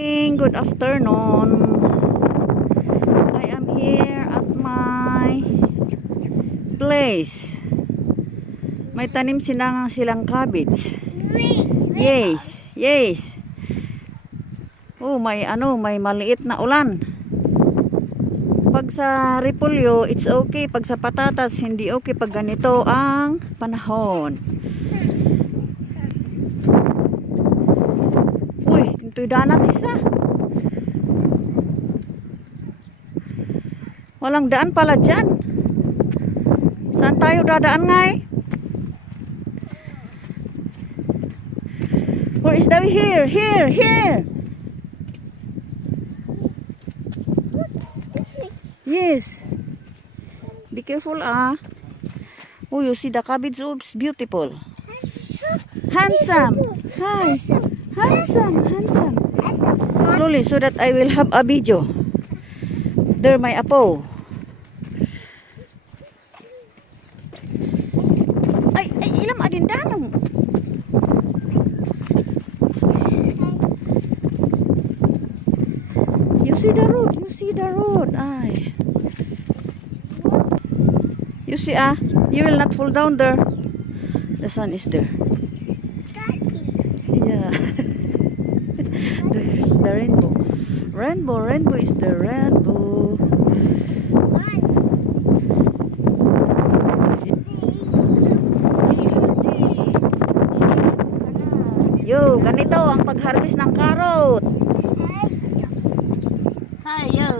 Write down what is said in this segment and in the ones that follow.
Good afternoon. I am here at my place. May tanim silang cabbage. Yes, yes. Oh, may maliit na ulan. Pag sa repolyo, it's okay. Pag sa patatas, hindi okay pag ganito ang panahon. Uy, ito'y danan isa. Walang daan pala dyan. Saan tayo dadaan ngay? Where is the way? Here. Yes. Be careful ah. Oh, you see the cabbage? Oops, beautiful. Handsome. Hi. Handsome. Slowly so that I will have a video. There my apo. Ay, ilam adin danong. You see the road. Ay. You see you will not fall down there. The sun is there. Yeah. There's the rainbow. Rainbow is the rainbow. Yo, ganito ang pag-harvest ng carrot. Hi, yo.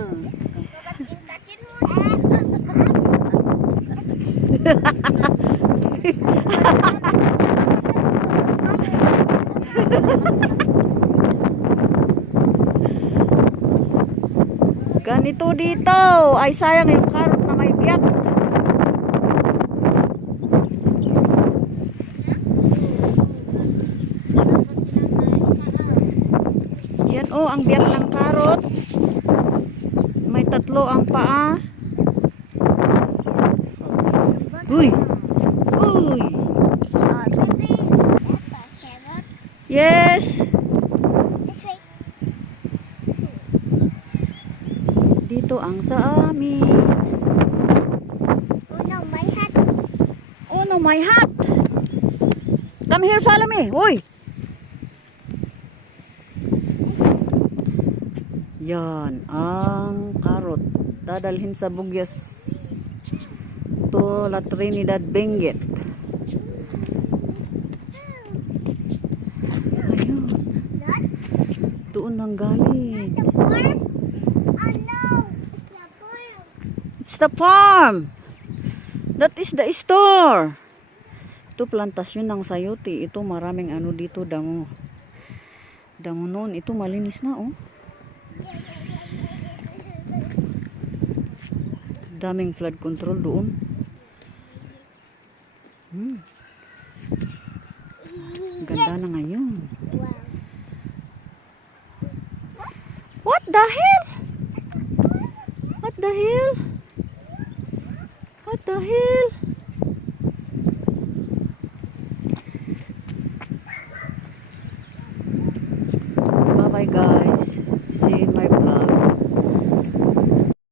Ganito dito. Ay, sayang yung carrot na may biyak. Yan ang biyak ng carrot. May tatlo ang paa. Uy. Yes. Dito ang sa amin. Oh no, my hat. Come here, follow me. Uy. Yan ang carrot. Dadalhin sa Bugyas to La Trinidad, Benguet. Ayun. Doon nang galing. It's the farm. That is the store. Ito plantasyon ng sayote. Ito maraming dito damo. Damo noon. Ito malinis na daming flood control doon. Ganda na ngayon. What the hell? What the hell?